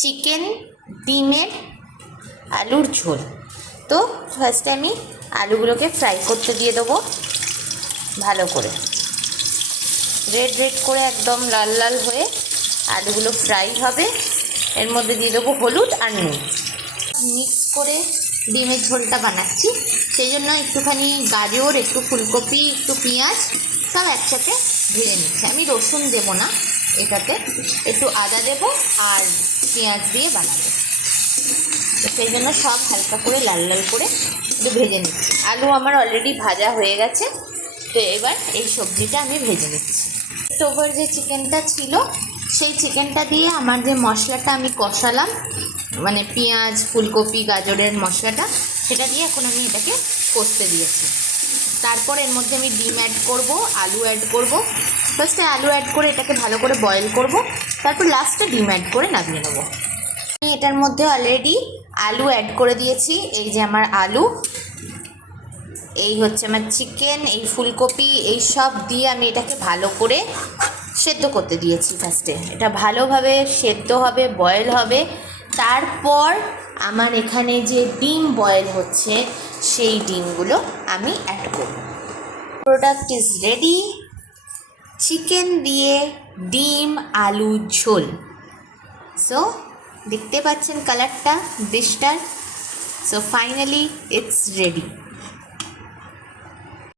Chicken ডিমের আলুর ঝোল। তো ফার্স্টে আমি আলুগুলোকে ফ্রাই করতে দিয়ে দেবো ভালো করে, রেড রেড করে একদম লাল লাল হয়ে আলুগুলো ফ্রাই হবে। এর মধ্যে দিয়ে দেবো হলুদ আর নুন। মিক্স করে ডিমের ঝোলটা বানাচ্ছি, সেই জন্য একটুখানি গাজর, একটু ফুলকপি, একটু পেঁয়াজ সব একসাথে ভেজে নিচ্ছি। আমি রসুন দেবো না এটাতে, একটু আদা দেবো আর পেঁয়াজ দিয়ে বানাবো, তো সেই জন্য সব হালকা করে লাল লাল করে একটু ভেজে নিচ্ছি। আলু আমার অলরেডি ভাজা হয়ে গেছে, তো এবার এই সবজিটা আমি ভেজে নিচ্ছি। ওভার যে চিকেনটা ছিল সেই চিকেনটা দিয়ে আমার যে মশলাটা আমি কষালাম, মানে পেঁয়াজ ফুলকপি গাজরের মশলাটা, সেটা দিয়ে এখন আমি এটাকে কষতে দিয়েছি। তারপর এর মধ্যে আমি ডিম অ্যাড করব, আলু অ্যাড করব। ফার্স্টে আলু অ্যাড করে এটাকে ভালো করে বয়েল করব, তারপর লাস্টে ডিম অ্যাড করে নামিয়ে নেব। আমি এটার মধ্যে অলরেডি আলু অ্যাড করে দিয়েছি। এই যে আমার আলু, এই হচ্ছে আমার চিকেন, এই ফুলকপি, এই সব দিয়ে আমি এটাকে ভালো করে সেদ্ধ করতে দিয়েছি। ফার্স্টে এটা ভালোভাবে সেদ্ধ হবে, বয়েল হবে। তারপর আমার এখানে যে ডিম বয়েল হচ্ছে সেই ডিমগুলো আমি অ্যাড করব। প্রোডাক্ট ইজ রেডি, চিকেন দিয়ে ডিম আলু ঝোল। সো দেখতে পাচ্ছেন কালারটা ডিশটার। So finally it's ready.